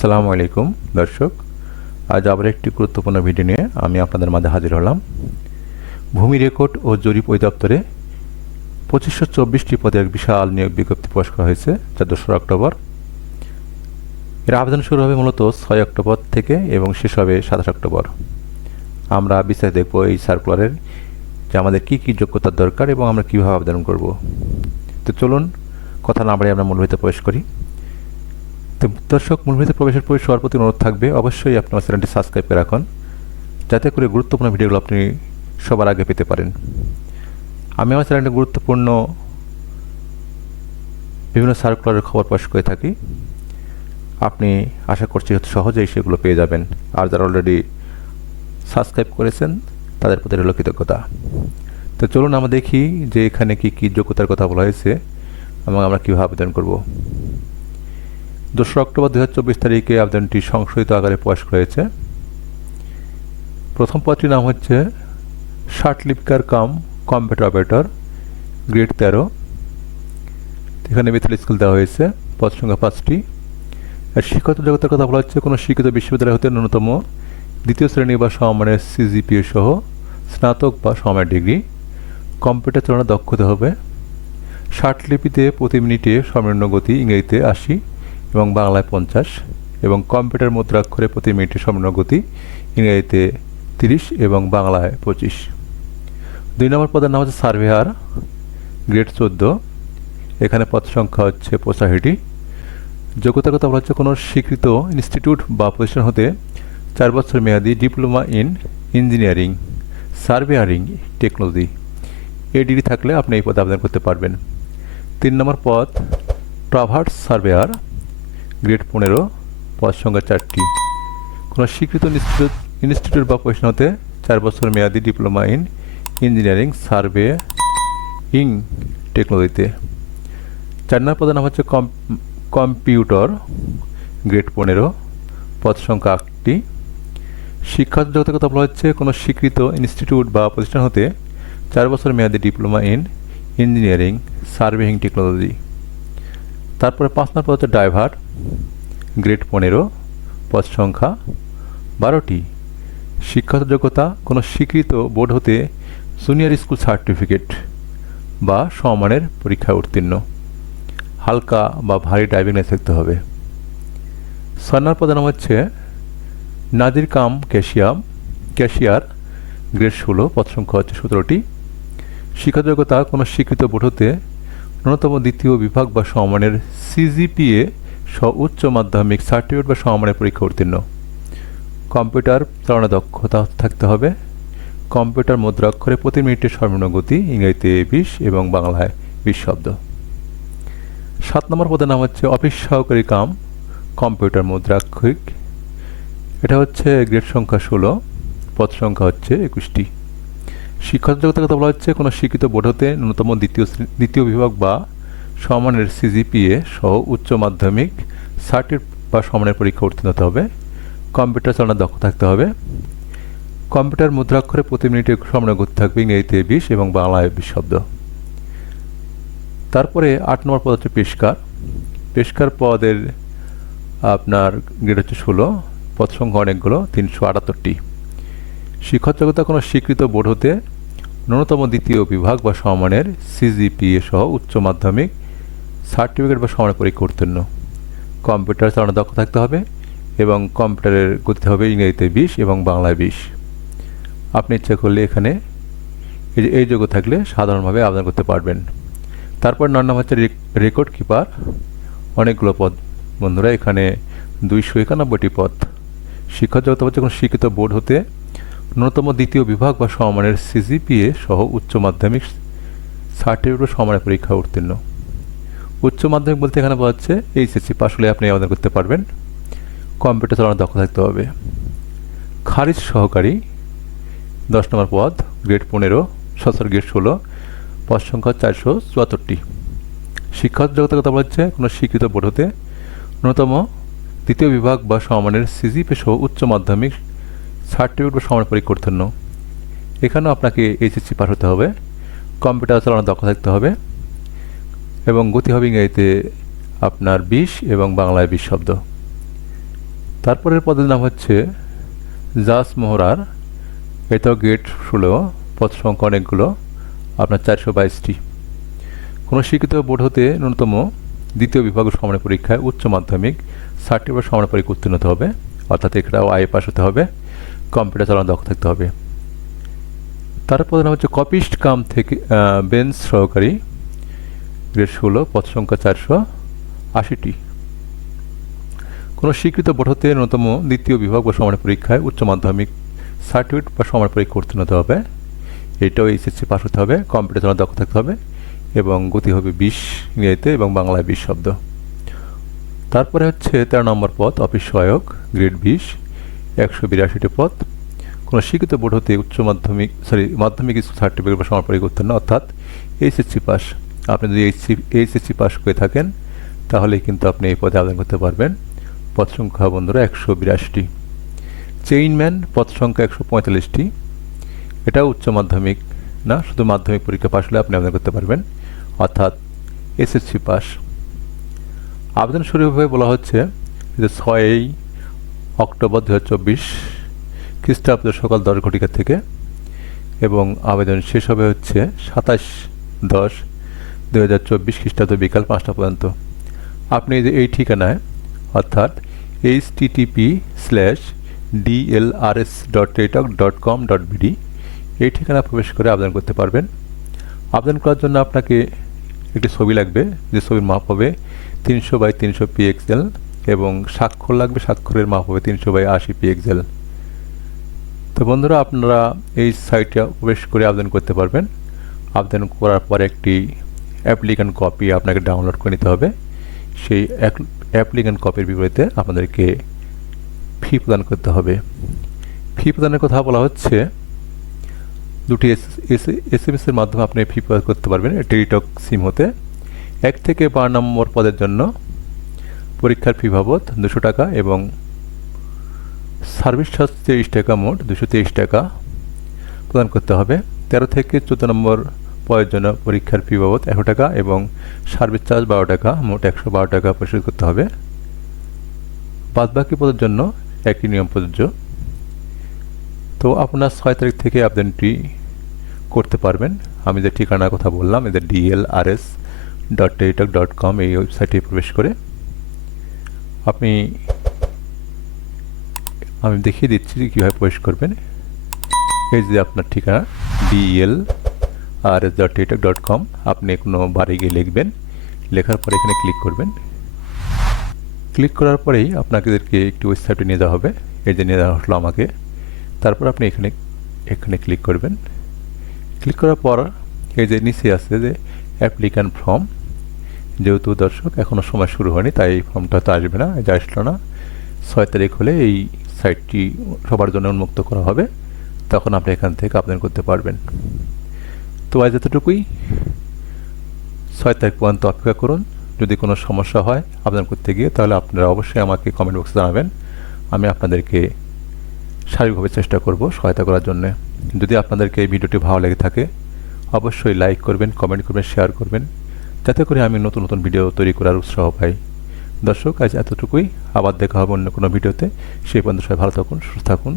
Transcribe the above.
আসসালামু আলাইকুম, দর্শক। আজ আবার একটি গুরুত্বপূর্ণ ভিডিও নিয়ে আমি আপনাদের মাঝে হাজির হলাম। ভূমি রেকর্ড ও জরিপ অধিদপ্তরে পঁচিশশো চব্বিশটি পদে এক বিশাল নিয়োগ বিজ্ঞপ্তি প্রকাশ করা হয়েছে, যা দোসরা অক্টোবর। এর আবেদন শুরু হবে মূলত ছয় অক্টোবর থেকে এবং শেষ হবে সাতাশ অক্টোবর। আমরা বিস্তারিত দেখব এই সার্কুলারের যে আমাদের কী কী যোগ্যতার দরকার এবং আমরা কীভাবে আবেদন করব। তো চলুন, কথা না বাড়িয়ে আমরা মূল প্রবেশ করি। তো দর্শক মূল ভিতরে প্রবেশের পরে সবার প্রতি অনুরোধ থাকবে, অবশ্যই আপনার চ্যানেলটি সাবস্ক্রাইব করে রাখুন, যাতে করে গুরুত্বপূর্ণ ভিডিওগুলো আপনি সবার আগে পেতে পারেন। আমি আমার চ্যানেলে গুরুত্বপূর্ণ বিভিন্ন সার্কুলারের খবর প্রকাশ করে থাকি। আপনি আশা করছি সহজেই সেগুলো পেয়ে যাবেন। আর যারা অলরেডি সাবস্ক্রাইব করেছেন, তাদের প্রতি রইল কৃতজ্ঞতা। তো চলুন আমরা দেখি যে এখানে কি কী যোগ্যতার কথা বলা হয়েছে এবং আমরা কীভাবে আবেদন করব। দোসরা অক্টোবর দু হাজার চব্বিশ তারিখে আবেদনটি সংশোধিত আকারে প্রকাশ করেছে। প্রথম পদটির নাম হচ্ছে ষাট লিপকার কাম কম্পিউটার অপারেটর, গ্রেড তেরো। এখানে মিথিল স্কুল দেওয়া হয়েছে, পদ সংখ্যা পাঁচটি। আর শিক্ষত জগতের কথা বলা হচ্ছে, কোনো শিক্ষিত বিশ্ববিদ্যালয় হতে ন্যূনতম দ্বিতীয় শ্রেণি বা সমমানের সিজিপিএ সহ স্নাতক বা সময়ের ডিগ্রি। কম্পিউটার চালানো দক্ষতা হবে। ষাট লিপিতে প্রতি মিনিটে সর্বনিম্ন গতি ইংরেজিতে আশি। এবং বাংলায় পঞ্চাশ, এবং কম্পিউটার মুদ্রাক্ষরে প্রতি মিনিটে গতি ইংরেজিতে তিরিশ এবং বাংলায় পঁচিশ। দুই নম্বর পদের নাম হচ্ছে সার্ভেয়ার গ্রেড চোদ্দ। এখানে পদ সংখ্যা হচ্ছে পঁচাশিটি। যোগ্যতার কথা বলা হচ্ছে কোনো স্বীকৃত ইনস্টিটিউট বা প্রতিষ্ঠান হতে চার বছর মেয়াদি diploma in engineering surveying technology. এই ডিগ্রি থাকলে আপনি এই পদে আবেদন করতে পারবেন। তিন নম্বর পদ, ট্রাভার্স সার্ভেয়ার গ্রেড পনেরো, পদ সংখ্যা চারটি। কোনো স্বীকৃত ইনস্টিটিউট ইনস্টিটিউট বা প্রতিষ্ঠান হতে চার বছর মেয়াদি ডিপ্লোমা ইন ইঞ্জিনিয়ারিং, সার্ভে, ইং টেকনোলজিতে। চার নম্বর নাম হচ্ছে কম্পিউটার, গ্রেড পনেরো, পদ সংখ্যা আটটি। শিক্ষা জগতের কথা বলা হচ্ছে, কোনো স্বীকৃত ইনস্টিটিউট বা প্রতিষ্ঠান হতে চার বছর মেয়াদি diploma in engineering surveying technology. তারপরে পাঁচ নম্বর হচ্ছে ড্রাইভার গ্রেড পনেরো, পদ সংখ্যা বারোটি। শিক্ষাগত যোগ্যতা, কোনো স্বীকৃত বোর্ড হতে জুনিয়র স্কুল সার্টিফিকেট বা সমমানের পরীক্ষায় উত্তীর্ণ। হালকা বা ভারী ড্রাইভিং লাইসেন্স থাকতে হবে। পদের নাম হচ্ছে নাজির কাম ক্যাশিয়াম, ক্যাশিয়ার গ্রেড ষোলো, পদ সংখ্যা হচ্ছে সতেরোটি। শিক্ষাযোগ্যতা কোনো স্বীকৃত বোর্ড হতে ন্যূনতম দ্বিতীয় বিভাগ বা সমমানের সিজিপিএ সহ উচ্চ মাধ্যমিক সার্টিফিকেট বা সমমানের পরীক্ষা উত্তীর্ণ। কম্পিউটার চালানো দক্ষতা থাকতে হবে। কম্পিউটার মুদ্রাক্ষরে প্রতি মিনিটে সর্বনিম্ন গতি, ইংরেজিতে বিশ এবং বাংলায় বিশ শব্দ। সাত নম্বর পদের নাম হচ্ছে অফিস সহকারী কাম, কম্পিউটার মুদ্রাক্ষরিক এটা হচ্ছে গ্রেড সংখ্যা ষোলো, পদ সংখ্যা হচ্ছে একুশটি। শিক্ষক জগতের কথা বলা হচ্ছে, কোনো শিক্ষিত বোর্ড হতে ন্যূনতম দ্বিতীয় দ্বিতীয় বিভাগ বা সমানের সিজিপিএ সহ উচ্চ মাধ্যমিক সার্টিফিকেট বা সমানের পরীক্ষা উত্তীর্ণ হতে হবে। কম্পিউটার চালানোর দক্ষ থাকতে হবে। কম্পিউটার মুদ্রাক্ষরে প্রতি মিনিটে সমানে গতি থাকবে ইংরেজিতে বিশ এবং বাংলায় বিশ শব্দ। তারপরে আট নম্বর পদ হচ্ছে পেশকার। পেশকার পদের আপনার গ্রেড হচ্ছে ষোলো, পদ সংখ্যা অনেকগুলো, তিনশো আটাত্তরটি। শিক্ষক জগতে কোনো স্বীকৃত বোর্ড হতে ন্যূনতম দ্বিতীয় বিভাগ বা সমানের সিজিপিএ সহ উচ্চ মাধ্যমিক সার্টিফিকেট বা সমানের পরীক্ষা উত্তীর্ণ। কম্পিউটার চালানো দক্ষ থাকতে হবে এবং কম্পিউটারের গতি হবে ইংরেজিতে বিশ এবং বাংলায় বিশ। আপনি ইচ্ছা করলে এখানে এই যে, এই যোগ্য থাকলে সাধারণভাবে আবেদন করতে পারবেন। তারপর নয় নাম হচ্ছে রেকর্ড কিপার। অনেকগুলো পদ। বন্ধুরা, এখানে দুইশো একানব্বইটি পদ। শিক্ষা জগতে হচ্ছে কোনো শিক্ষিত বোর্ড হতে ন্যূনতম দ্বিতীয় বিভাগ বা সমমানের সিজিপিএ সহ উচ্চ মাধ্যমিক সার্টিফিকেট সমানের পরীক্ষা উত্তীর্ণ। উচ্চ মাধ্যমিক বলতে এখানে বলা হচ্ছে এইচএসসি পাশ হলে আপনি আবেদন করতে পারবেন। কম্পিউটার চালানোর দক্ষ থাকতে হবে। খারিজ সহকারী, দশ নম্বর পদ গ্রেড পনেরো, সতেরো গ্রেড ষোলো, পদ সংখ্যা চারশো চুয়াত্তরটি। শিক্ষক জগতের কথা বলা হচ্ছে, কোনো স্বীকৃত বোর্ড হতে। ন্যূনতম দ্বিতীয় বিভাগ বা সমানের সিজিপি সহ উচ্চ মাধ্যমিক সার্টিফিকেট বা সমান উত্তীর্ণ এখানেও আপনাকে এইচএসসি পার হতে হবে। কম্পিউটার চালানোর দক্ষ থাকতে হবে। এবং গতি হবে ইংরেজিতে আপনার বিশ এবং বাংলায় বিশ শব্দ। তারপরের পদের নাম হচ্ছে জাস মোহরার। এটাও গেট ষোলো পদ সংখ্যা অনেকগুলো, আপনার চারশো বাইশটি। কোনো শিক্ষিত বোর্ড হতে ন্যূনতম দ্বিতীয় বিভাগ সমানের পরীক্ষায় উচ্চ মাধ্যমিক সার্টিফিকেট সমানের পরীক্ষা উত্তীর্ণ হতে হবে, অর্থাৎ এখানেও আই পাস হতে হবে, কম্পিউটার চালানো দক্ষ থাকতে হবে। তারপর নাম হচ্ছে কপিস্ট কাম থেকে বেঞ্চ সহকারী। গ্রেড ষোলো পদ সংখ্যা চারশো আশিটি। কোনো স্বীকৃত হতে ন্যূনতম দ্বিতীয় বিভাগ বা সমান পরীক্ষায় উচ্চ মাধ্যমিক সার্টিফিকেট বা সমানের পরীক্ষা উত্তীর্ণ হতে হবে। এটাও এইচএসসি পাস হতে হবে, কম্পিউটার দক্ষ থাকতে হবে এবং গতি হবে বিশ ইংরেজিতে এবং বাংলায় বিশ শব্দ। তারপরে হচ্ছে তেরো নম্বর পদ অফিস সহায়ক, গ্রেড বিশ, একশো বিরাশিটি পদ কোনো শিক্ষিত বোর্ড হতে উচ্চ মাধ্যমিক, সরি, মাধ্যমিক স্কুল সার্টিফিকেট বা সমান পরীক্ষা উত্তীর্ণ অর্থাৎ এইচএসসি পাস আপনি যদি এইচসি এইচএসসি পাস করে থাকেন তাহলে কিন্তু আপনি এই পদে আবেদন করতে পারবেন। পদ সংখ্যা বন্ধুরা একশো বিরাশিটি। চেইনম্যান পদ সংখ্যা একশো পঁয়তাল্লিশটি। এটাও উচ্চ মাধ্যমিক না, শুধু মাধ্যমিক পরীক্ষা পাশ হলে আপনি আবেদন করতে পারবেন। অর্থাৎ এসএসসি পাস আবেদন শুরু হবে বলা হচ্ছে যে ছয়ই অক্টোবর দু হাজার চব্বিশ, খ্রিস্টাব্দ সকাল দশ ঘটিকা থেকে এবং আবেদন শেষ হবে হচ্ছে সাতাশ দশ দু হাজার চব্বিশ খ্রিস্টাব্দ বিকাল পাঁচটা পর্যন্ত। আপনি এই ঠিকানায়, অর্থাৎ HTTP slash DLRS dot Teletalk dot com dot BD এই ঠিকানা প্রবেশ করে আবেদন করতে পারবেন। আবেদন করার জন্য আপনাকে একটি ছবি লাগবে, যে ছবির মাপ হবে তিনশো বাই তিনশো পিএক্সেল এবং স্বাক্ষর লাগবে, স্বাক্ষরের মাপ হবে তিনশো বাই আশি পিএক্সেল তো বন্ধুরা, আপনারা এই সাইটে প্রবেশ করে আবেদন করতে পারবেন। আবেদন করার পর একটি অ্যাপ্লিক্যান্ট কপি আপনাকে ডাউনলোড করে নিতে হবে। সেই অ্যাপ্লিক্যান্ট কপির বিপরীতে আপনাদেরকে ফি প্রদান করতে হবে। ফি প্রদানের কথা বলা হচ্ছে, দুটি এস এম এসের মাধ্যমে আপনি ফি প্রদান করতে পারবেন টেলিটক সিম হতে। এক থেকে বারো নম্বর পদের জন্য পরীক্ষার ফি বাবদ দুশো টাকা এবং সার্ভিস চার্জ তেইশ টাকা মোট দুশো তেইশ টাকা প্রদান করতে হবে। তেরো থেকে চোদ্দ নম্বর পদের জন্য পরীক্ষার ফি বাবদ একশো টাকা এবং সার্ভিস চার্জ বারো টাকা, মোট একশো বারো টাকা পরিশোধ করতে হবে। বাদবাকি পদের জন্য একই নিয়ম প্রযোজ্য। তো আপনার ছয় তারিখ থেকে আবেদনটি করতে পারবেন। আমি যে ঠিকানার কথা বললাম, এদের DLRS dot Teletalk dot com এই ওয়েবসাইটে প্রবেশ করে। আপনি, আমি দেখিয়ে দিচ্ছি যে কীভাবে প্রবেশ করবেন। এই যে আপনার ঠিকানা DL R S dot Teletalk dot com আপনি কোনো বাড়ি গিয়ে লিখবেন। লেখার পরে এখানে ক্লিক করবেন। ক্লিক করার পরেই আপনাদেরকে একটি ওয়েবসাইটে নিয়ে যাওয়া হবে। এই যে নিয়ে যাওয়া হলো আমাকে। তারপর আপনি এখানে এখানে ক্লিক করবেন। ক্লিক করার পর এই যে নিচে আছে যে অ্যাপ্লিক্যান্ট ফর্ম যেহেতু দর্শক এখনও সময় শুরু হয়নি, তাই এই ফর্মটা তো আসবে না এটা আসলো না। ছয় তারিখ হলে এই সাইটটি সবার জন্য উন্মুক্ত করা হবে। তখন আপনি এখান থেকে আবেদন করতে পারবেন। তো আজ এতটুকুই। ছয় তারিখ পর্যন্ত অপেক্ষা করুন। যদি কোনো সমস্যা হয় আবেদন করতে গিয়ে, তাহলে আপনারা অবশ্যই আমাকে কমেন্ট বক্সে জানাবেন। আমি আপনাদেরকে শারীরিকভাবে চেষ্টা করব সহায়তা করার জন্য। যদি আপনাদেরকে এই ভিডিওটি ভালো লেগে থাকে, অবশ্যই লাইক করবেন কমেন্ট করবেন শেয়ার করবেন। যাতে করে আমি নতুন নতুন ভিডিও তৈরি করার উৎসাহ পাই। দর্শক, আজ এতটুকুই। আবার দেখা হবে অন্য কোনো ভিডিওতে। সেই পর্যন্ত সবাই ভালো থাকুন, সুস্থ থাকুন।